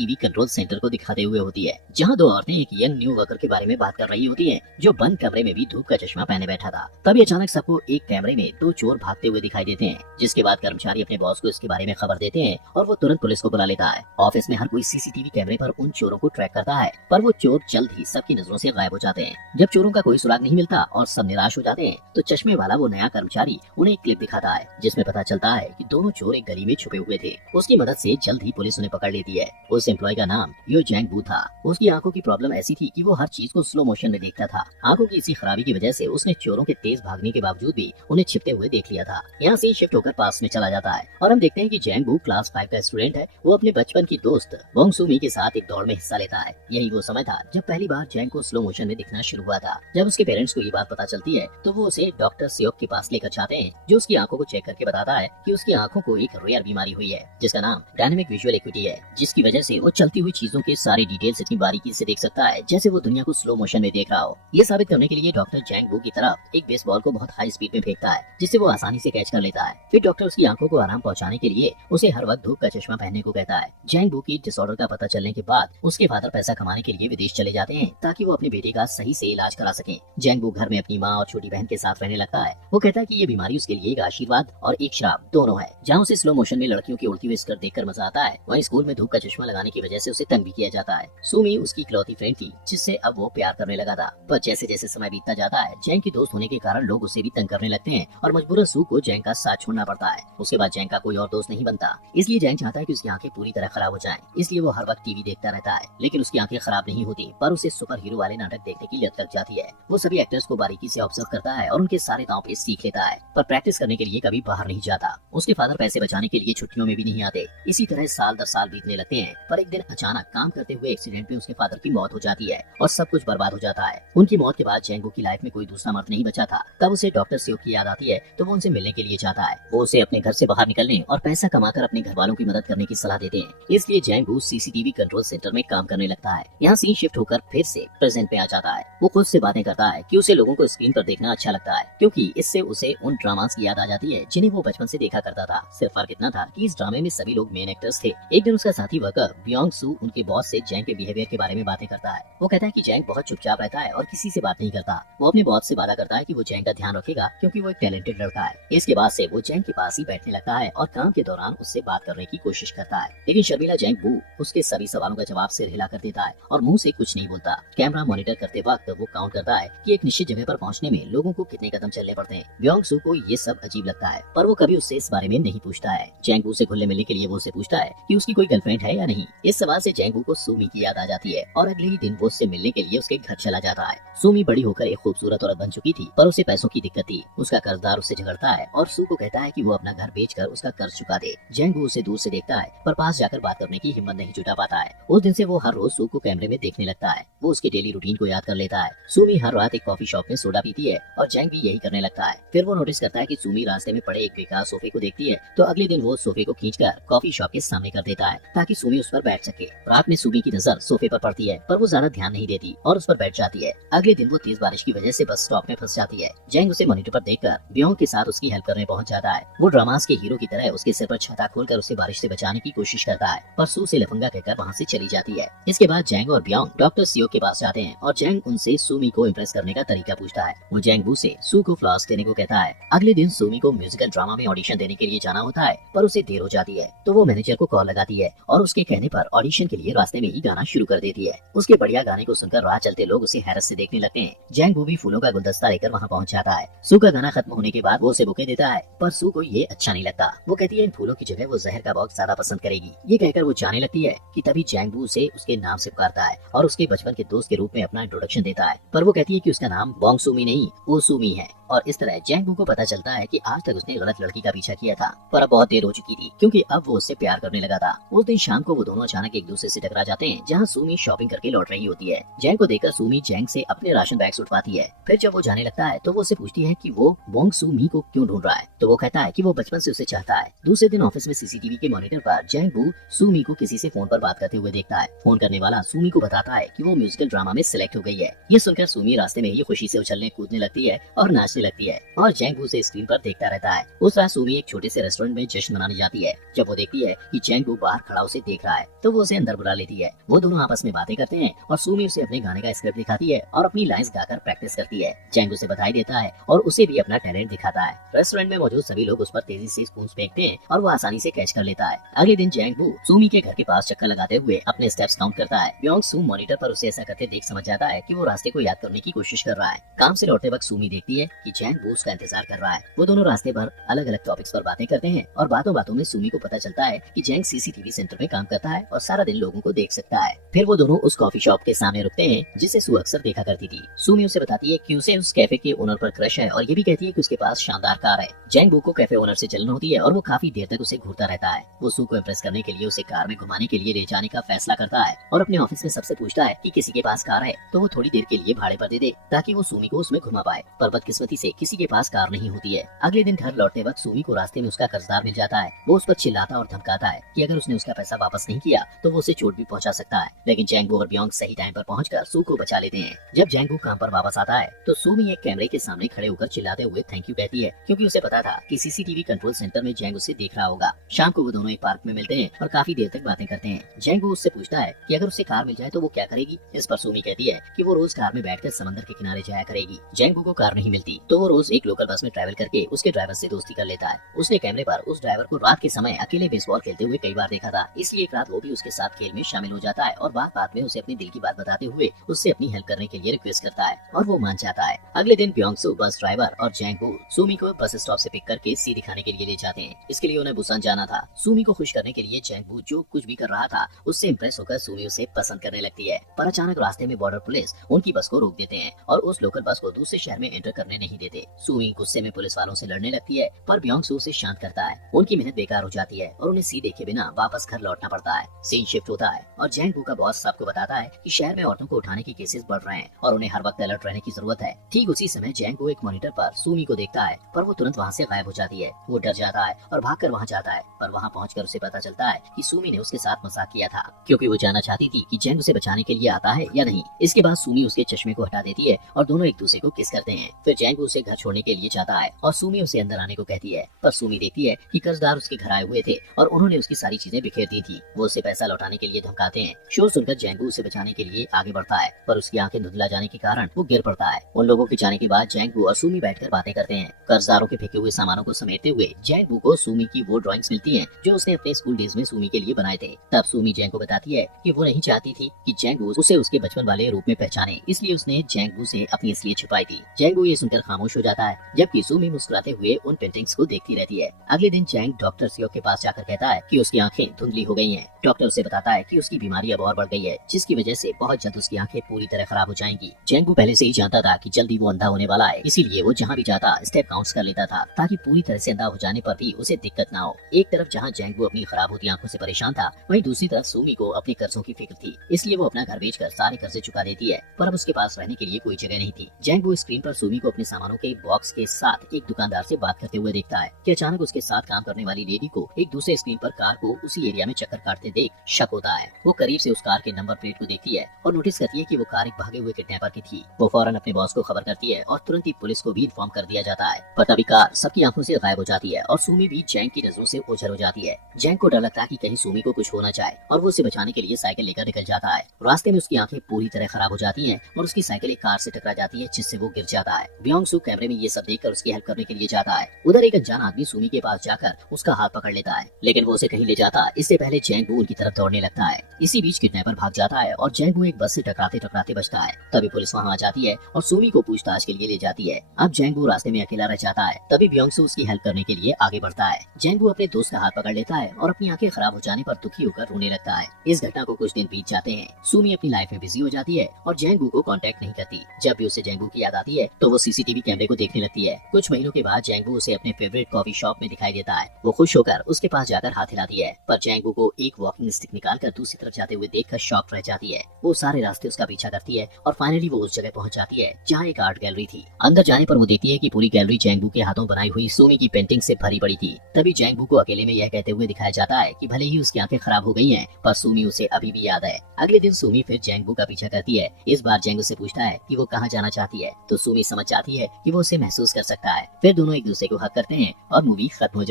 CCTV control centre को दिखाते हुए होती है, जहां दो औरतें एक यंग न्यू वर्कर के बारे में बात कर रही होती हैं, जो बंद कमरे में भी धूप का चश्मा पहने बैठा था। तभी अचानक सबको एक कैमरे में दो चोर भागते हुए दिखाई देते हैं, जिसके बाद कर्मचारी अपने बॉस को इसके बारे में खबर देते हैं और वो तुरंत पुलिस को बुला लेता है। ऑफिस में हर कोई सीसीटीवी कैमरे पर उन चोरों को ट्रैक करता है, पर वो चोर जल्द ही सबकी नजरों से गायब हो जाते हैं। जब चोरों का कोई सुराग नहीं मिलता और सब निराश हो जाते हैं, तो चश्मे वाला वो नया कर्मचारी उन्हें एक क्लिप दिखाता है, जिसमें पता चलता है कि दोनों चोर एक गली में छुपे हुए थे। उसकी मदद से जल्द ही पुलिस उन्हें पकड़ लेती है। उस एम्प्लॉय का नाम यो जैंग बू था। उसकी आंखों की प्रॉब्लम ऐसी थी कि वो हर चीज को स्लो मोशन में देखता था। आंखों की इसी खराबी की वजह से उसने चोरों के तेज भागने के बावजूद भी उन्हें छिपते हुए देख लिया था। यहाँ से शिफ्ट होकर पास में चला जाता है और हम देखते हैं कि जैंग बू क्लास 5 का स्टूडेंट है। वो अपने बचपन की दोस्त बोंग सू मी के साथ एक दौड़ में हिस्सा लेता है। यही वो समय था जब पहली बार जैंग को स्लो मोशन में दिखना शुरू हुआ था। जब उसके पेरेंट्स को ये बात पता चलती है, तो वो उसे डॉक्टर सियोक के पास लेकर जाते हैं, जो उसकी आंखों को चेक करके बताता है कि उसकी आंखों को एक रेयर बीमारी हुई है, जिसका नाम डायनेमिक विजुअल एक्विटी है, जिसकी वजह से वो चलती हुई चीजों के सारे डिटेल्स इतनी बारीकी से देख सकता है जैसे वो दुनिया को स्लो मोशन में देख रहा हो। ये साबित करने के लिए डॉक्टर जैंग बू की तरफ एक बेसबॉल को बहुत हाई स्पीड में फेंकता है, जिससे वो आसानी से कैच कर लेता है। फिर डॉक्टर उसकी आंखों को आराम पहुंचाने के लिए उसे हर वक्त धूप का चश्मा पहनने को कहता है। जैंग बू की डिसऑर्डर का पता चलने के बाद उसके फादर पैसा कमाने के लिए विदेश चले जाते हैं, ताकि वो अपने बेटे का सही से इलाज करा सकें। जैंग बू घर में अपनी माँ और छोटी बहन के साथ रहने लगता है। वो कहता है कि ये बीमारी उसके लिए एक आशीर्वाद और एक श्राप दोनों है। जहाँ उसे स्लो मोशन में लड़कियों की उड़ती हुई स्कर्ट देखकर मजा आता है, वहीं स्कूल में धूप का चश्मा लगाने की वजह से उसे तंग भी किया जाता है। सुमी उसकी इकलौती फ्रेंड थी, जिससे अब वो प्यार करने लगा था। पर जैसे जैसे समय बीतता जाता है, जैंग की दोस्त होने के कारण लोग उसे भी तंग करने लगते हैं और मजबूरन सू को जैंग का साथ छोड़ना पड़ता है। उसके बाद जैंग का कोई और दोस्त नहीं बनता, इसलिए जैंग चाहता है कि उसकी आंखें पूरी तरह खराब हो जाएं। इसलिए वो हर वक्त टीवी देखता रहता है, लेकिन उसकी आंखें खराब नहीं होती, पर उसे सुपर हीरो वाले नाटक देखने की लत लग जाती है। वो सभी एक्टर्स को बारीकी से ऑब्जर्व करता है और उनके सारे दांव पे सीख लेता है, पर प्रैक्टिस करने के लिए कभी बाहर नहीं जाता। उसके फादर पैसे बचाने के लिए छुट्टियों में भी नहीं आते। इसी तरह साल दर साल बीतने लगते हैं, पर एक दिन अचानक काम करते हुए एक्सीडेंट में उसके फादर की मौत हो जाती है और सब कुछ बर्बाद हो जाता है। उनकी मौत के बाद जैंग की लाइफ में कोई दूसरा मर्द नहीं बचा था। तब उसे डॉक्टर सियोक की याद आती है, तो वो उनसे मिलने के लिए जाता है। वो उसे अपने घर से बाहर निकलने और पैसा कमाकर अपने घर वालों की मदद करने की सलाह देते हैं। इसलिए जैंग सीसीटीवी कंट्रोल सेंटर में काम करने लगता है। यहाँ सीन शिफ्ट होकर फिर से प्रेजेंट पे आ जाता है। वो खुद से बातें करता है कि उसे लोगों को स्क्रीन पर देखना अच्छा लगता है, क्योंकि इससे उसे उन ड्रामास की याद आ जाती है जिन्हें वो बचपन से देखा करता था। सिर्फ फर्क इतना था कि इस ड्रामे में सभी लोग मेन एक्टर्स थे। एक दिन उसका साथी वर्कर ब्योंग सू उनके बॉस से जैंग के बिहेवियर के बारे में बातें करता है। वो कहता है कि जैंग बहुत चुपचाप रहता है और किसी से बात नहीं करता। वो अपने बॉस से वादा करता है कि वो जैंग का ध्यान रखेगा, क्योंकि वो एक टैलेंटेड लड़का है। इसके बाद से वो जैंग के पास ही बैठने लगता है और काम के दौरान उससे बात करने की कोशिश करता है, लेकिन शर्मिला जैंग बू उसके सभी सवालों का जवाब सिर हिला कर देता है और मुंह से कुछ नहीं बोलता। कैमरा मॉनिटर करते वक्त वो काउंट करता है कि एक निश्चित जगह पर पहुंचने में लोगों को कितने कदम चलने पड़ते हैं। ब्योंग सू को ये सब अजीब लगता है, पर वो कभी उससे इस बारे में नहीं पूछता है। जैंग बू से घुलने मिलने के लिए वो उससे पूछता है कि उसकी कोई गर्लफ्रेंड है या नहीं। इस सवाल से जैंग बू को सूमी की याद आ जाती है और अगले ही दिन वो उससे मिलने के लिए उसके घर चला जाता है। सूमी बड़ी होकर एक खूबसूरत औरत बन चुकी थी, पर उसे पैसों की दिक्कत थी। उसका कर्जदार उससे झगड़ता है और सू को कहता है कि वो अपना घर बेचकर उसका कर्ज चुका दे। जैंग बू उसे दूर से देखता है, पर पास जाकर बात करने की हिम्मत नहीं जुटा पाता है। उस दिन से वो हर रोज सू को कैमरे में देखने लगता है। वो उसके डेली रूटीन को याद कर लेता है। सूमी हर रात एक कॉफी शॉप में सोडा पीती है और जैंग भी यही करने लगता है। फिर वो नोटिस करता है कि सूमी रास्ते में पड़े एक बेकार सोफे को देखती है, तो अगले दिन वो सोफे को खींचकर कॉफी शॉप के सामने कर देता है, ताकि सूमी उस पर बैठ सके। रात में सूमी की नजर सोफे पर पड़ती है, पर वो ज्यादा ध्यान नहीं देती और उस पर बैठ जाती है। अगले दिन वो तेज बारिश की वजह से बस स्टॉप में फंस जाती है। जैंग उसे मॉनिटर पर देखकर ब्योंग के साथ उसकी हेल्प करने पहुंच जाता है। वो ड्रामास के हीरो की तरह उसके सिर पर छता खोलकर उसे बारिश से बचाने की कोशिश करता है, पर सू से लफंगा कहकर वहाँ से चली जाती है। इसके बाद जैंग और ब्योंग डॉक्टर सियो के पास जाते हैं और जैंग उनसे सूमी को इम्प्रेस करने का तरीका पूछता है। वो जैंग बू से सू को फ्लास्क देने को कहता है। अगले दिन सूमी को म्यूजिकल ड्रामा में ऑडिशन देने के लिए जाना होता है, पर उसे देर हो जाती है, तो वो मैनेजर को कॉल लगाती है और उसके कहने पर ऑडिशन के लिए रास्ते में ही गाना शुरू कर देती है। उसके बढ़िया गाने को सुनकर राह चलते लोग उसे हैरत से देखने लगते हैं। जैंग बू भी फूलों का गुलदस्ता लेकर वहाँ पहुँच जाता है। सू का गाना खत्म होने के बाद वो उसे बुके देता है, पर सू को ये अच्छा नहीं लगता। वो कहती है इन फूलों की जगह वो जहर का बॉक्स ज्यादा पसंद करेगी। ये कहकर वो जाने लगती है कि तभी जैंग बू उसे उसके नाम से पुकारता है और उसके बचपन के दोस्त के रूप में अपना इंट्रोडक्शन देता है, पर वो कहती है कि उसका नाम बोंग सूमी नहीं, वो सूमी है। और इस तरह जैंग बू को पता चलता है कि आज तक उसने गलत लड़की का पीछा किया था, पर अब बहुत देर हो चुकी थी, क्योंकि अब वो उससे प्यार करने लगा था। उस दिन शाम को वो दोनों अचानक एक दूसरे से टकरा जाते हैं, जहाँ सूमी शॉपिंग करके लौट रही होती है। जैंग को देखकर सूमी जैंग से अपने राशन बैग उठवाती है। फिर जब वो जाने लगता है, तो वो उसे पूछती है कि वो बोंग सूमी को क्यों ढूंढ रहा है, तो वो कहता है कि वो बचपन से उसे चाहता है। दूसरे दिन ऑफिस में सीसीटीवी के मॉनिटर पर जैंग बू सूमी को किसी से फोन पर बात करते हुए देखता है। फोन करने वाला सूमी को बताता है कि वो म्यूजिकल ड्रामा में सिलेक्ट हो गई है। ये सुनकर सूमी रास्ते में ही खुशी से उछलने कूदने लगती है और नाचने हंसने लगती है और जैंगबू उसे स्क्रीन पर देखता रहता है। उस रात सुमी एक छोटे से रेस्टोरेंट में जश्न मनाने जाती है। जब वो देखती है कि जैंगबू बाहर खड़ा उसे देख रहा है तो वो उसे अंदर बुला लेती है। वो दोनों आपस में बातें करते हैं और सुमी उसे अपने गाने का स्क्रिप्ट दिखाती है और अपनी लाइंस गाकर प्रैक्टिस करती है। जैंगबू उसे बधाई देता है और उसे भी अपना टैलेंट दिखाता है। रेस्टोरेंट में मौजूद सभी लोग उस पर तेजी से स्पून फेंकते हैं और वो आसानी से कैच कर लेता है। अगले दिन जैंगबू सुमी के घर के पास चक्कर लगाते हुए अपने स्टेप्स काउंट करता है। ब्योंग सू मॉनिटर पर उसे ऐसा करते देख समझ जाता है कि वो रास्ते को याद करने की कोशिश कर रहा है। काम से लौटते वक्त सुमी देखती है कि जैंगबू उसका इंतजार कर रहा है। वो दोनों रास्ते पर अलग अलग टॉपिक्स पर बातें करते हैं और बातों बातों में सुमी को पता चलता है कि जैंग सीसीटीवी सेंटर में काम करता है और सारा दिन लोगों को देख सकता है। फिर वो दोनों उस कॉफी शॉप के सामने रुकते हैं जिसे सू अक्सर देखा करती थी। सुमी उसे बताती है कि उसे उस कैफे के ओनर पर क्रश है और ये भी कहती है कि उसके पास शानदार कार है। जैंगबू को कैफे ओनर से जलन होती है और वो काफी देर तक उसे घूरता रहता है। वो सू को इम्प्रेस करने के लिए उसे कार में घुमाने के लिए ले जाने का फैसला करता है और अपने ऑफिस में सबसे पूछता है कि किसी के पास कार है तो वो थोड़ी देर के लिए भाड़े पर दे दे ताकि वो सुमी को उसमें घुमा पाए। पर बदकिस्मती से किसी के पास कार नहीं होती है। अगले दिन घर लौटते वक्त सुमी को रास्ते में उसका कर्जदार मिल जाता है। वो उस पर चिल्लाता और धमकाता है कि अगर उसने उसका पैसा वापस नहीं किया तो वो उसे चोट भी पहुंचा सकता है। लेकिन जैंगबू और ब्योंग सही टाइम पर पहुंचकर सू को बचा लेते हैं। जब जैंगबू काम पर वापस आता है तो सुमी एक कैमरे के सामने खड़े होकर चिल्लाते हुए थैंक यू कहती है, क्योंकि उसे पता था कि सीसीटीवी कंट्रोल सेंटर में जैंग उसे देख रहा होगा। शाम को वो दोनों एक पार्क में मिलते हैं और काफी देर तक बातें करते हैं। जैंगबू उससे पूछता है कि अगर उसे कार मिल जाए तो वो क्या करेगी। इस पर सुमी कहती है कि वो रोज कार में बैठकर समंदर के किनारे जाया करेगी। जैंगबू को कार नहीं मिलती तो वो रोज एक लोकल बस में ट्रैवल करके उसके ड्राइवर से दोस्ती कर लेता है। उसने कैमरे पर उस ड्राइवर को रात के समय अकेले बेसबॉल खेलते हुए कई बार देखा था, इसलिए एक रात वो भी उसके साथ खेल में शामिल हो जाता है और बात बात में उसे अपनी दिल की बात बताते हुए उससे अपनी हेल्प करने के लिए रिक्वेस्ट करता है और वो मान जाता है। अगले दिन ब्योंग-सू बस ड्राइवर और जैंगबू सुमी को बस स्टॉप से पिक करके सी दिखाने के लिए ले जाते हैं। इसके लिए उन्हें बुसान जाना था। सुमी को खुश करने के लिए जैंगबू जो कुछ भी कर रहा था उससे इम्प्रेस होकर सुमी उसे पसंद करने लगती है। पर अचानक रास्ते में बॉर्डर पुलिस उनकी बस को रोक देते हैं और उस लोकल बस को दूसरे शहर में एंटर करने नहीं देते। सुमी गुस्से में पुलिस वालों से लड़ने लगती है पर ब्योंग-सू उसे शांत करता है। उनकी मेहनत बेकार हो जाती है और उन्हें सी देखे बिना वापस घर लौटना पड़ता है। सीन शिफ्ट होता है और जैंगबू का बॉस सबको बताता है कि शहर में औरतों को उठाने के केसेस बढ़ रहे हैं और उन्हें हर वक्त अलर्ट रहने की जरूरत है। ठीक उसी समय जैंगबू एक मॉनिटर पर सुमी को देखता है पर वो तुरंत वहाँ से गायब हो जाती है। वो डर जाता है और भागकर वहाँ जाता है पर वहाँ पहुंचकर उसे पता चलता है कि सुमी ने उसके साथ मजाक किया था, क्योंकि वो जानना चाहती थी कि जैंग उसे बचाने के लिए आता है या नहीं। इसके बाद सुमी उसके चश्मे को हटा देती है और दोनों एक दूसरे को किस करते हैं। फिर जैंग उसे घर छोड़ने के लिए जाता है और सुमी उसे अंदर आने को कहती है पर सुमी देखती है कि कर्जदार उसके घर आए हुए थे और उन्होंने उसकी सारी चीजें बिखेर दी थी। वो उसे पैसा लौटाने के लिए धमकाते हैं। शोर सुनकर जैंगबू उसे बचाने के लिए आगे बढ़ता है पर उसकी आंखें धुंधला जाने के कारण वो गिर पड़ता है। उन लोगों के जाने के बाद जैंगबू और सुमी बैठकर बातें करते हैं। कर्जदारों के फेंके हुए सामानों को समेटते हुए जैंगबू को सुमी की वो ड्राइंग्स मिलती हैं जो उसने अपने स्कूल डेज में सुमी के लिए बनाए थे। तब सुमी जैंग को बताती है कि वो नहीं चाहती थी कि जैंगबू उसे उसके बचपन वाले रूप में पहचाने, इसलिए उसने जैंगबू से अपनी असलियत छुपाई थी। जैंगबू ये सुनकर खामोश हो जाता है जबकि सुमी मुस्कुराते हुए उन पेंटिंग्स को देखती रहती है। अगले दिन जैंग डॉक्टर सियो के पास जाकर कहता है कि उसकी आंखें धुंधली हो गई हैं। डॉक्टर उसे बताता है कि उसकी बीमारी अब और बढ़ गई है जिसकी वजह से बहुत जल्द उसकी आंखें पूरी तरह खराब हो जाएंगी। जैंगबू पहले से ही जानता था कि जल्दी वो अंधा होने वाला है, इसीलिए वो जहाँ भी जाता स्टेप काउंट्स कर लेता था ताकि पूरी तरह से अंधा हो जाने पर भी उसे दिक्कत ना हो। एक तरफ जहाँ जैंगबू अपनी खराब होती आंखों से परेशान था, वहीं दूसरी तरफ सुमी को अपने कर्जों की फिक्र थी, इसलिए वो अपना घर बेचकर सारे कर्जे चुका देती है। पर अब उसके पास रहने के लिए कोई जगह नहीं थी। जैंगबू स्क्रीन पर सुमी को अपने सामानों के बॉक्स के साथ एक दुकानदार से बात करते हुए देखता है कि अचानक उसके साथ काम करने वाली लेडी को एक दूसरे स्क्रीन पर कार को उसी एरिया में चक्कर काटते देख शक होता है। वो करीब से उस कार के नंबर प्लेट को देखती है और नोटिस करती है कि वो कार एक भागे हुए किडनैपर की थी। वो फौरन अपने बॉस को खबर करती है और तुरंत ही पुलिस को भी इन्फॉर्म कर दिया जाता है। पर तभी कार सबकी आंखों से गायब हो जाती है और सुमी भी जैंग की नजरों से ओझल हो जाती है। जैंग को डर लगता है कि कहीं सुमी को कुछ हो ना जाए और वो उसे बचाने के लिए साइकिल लेकर निकल जाता है। रास्ते में उसकी आंखें पूरी तरह खराब हो जाती हैं और उसकी साइकिल एक कार से टकरा जाती है जिससे वो गिर जाता है। ब्योंग-सू कैमरे में ये सब देखकर उसकी हेल्प करने के लिए जाता है। उधर एक अनजान आदमी सुमी के पास जाकर उसका हाथ पकड़ लेता है, लेकिन वो उसे कहीं ले जाता इससे पहले जैंगबू उनकी तरफ दौड़ने लगता है। इसी बीच किडनैपर भाग जाता है और जैंगबू एक बस से टकराते टकराते बचता है। तभी पुलिस वहाँ आ जाती है और सुमी को पूछताछ के लिए ले जाती है। अब जैंगबू रास्ते में अकेला रह जाता है। तभी ब्योंग-सू उसकी हेल्प करने के लिए आगे बढ़ता है। जैंगबू अपने दोस्त का हाथ पकड़ लेता है और अपनी आंखें खराब हो जाने पर दुखी होकर रोने लगता है। इस घटना को कुछ दिन बीत जाते हैं। सुमी अपनी लाइफ में बिजी हो जाती है और जैंगबू को कांटेक्ट नहीं करती। जब भी उसे जैंगबू की याद आती है तो वो सीसीटीवी कैमरे को देखने लगती है। कुछ महीनों के बाद जैंगबू उसे अपने फेवरेट कॉफी शॉप में दिखाई देता है। वो खुश होकर उसके पास जाकर हाथ हिलाती है पर जैंगबू को एक वॉकिंग स्टिक निकालकर दूसरी तरफ जाते हुए देखकर शॉक रह जाती है। वो सारे रास्ते उसका पीछा करती है और फाइनली वो उस जगह पहुंच जाती है जहाँ एक आर्ट गैलरी थी। अंदर जाने पर वो देखती है कि पूरी गैलरी जैंगबू के हाथों बनाई हुई सुमी की पेंटिंग से भरी पड़ी थी। तभी जैंगबू को अकेले में यह कहते हुए दिखाया जाता है कि भले ही उसकी आंखें खराब हो गई हैं, पर सुमी उसे अभी भी याद है। अगले दिन सुमी फिर जैंगबू का पीछा करती है। इस बार जैंगबू से पूछता है कि वो कहाँ जाना चाहती है तो सुमी समझ जाती है कि वो उसे महसूस कर सकता है। फिर दोनों एक दूसरे को हक करते हैं और मूवी खत्म हो जाती है।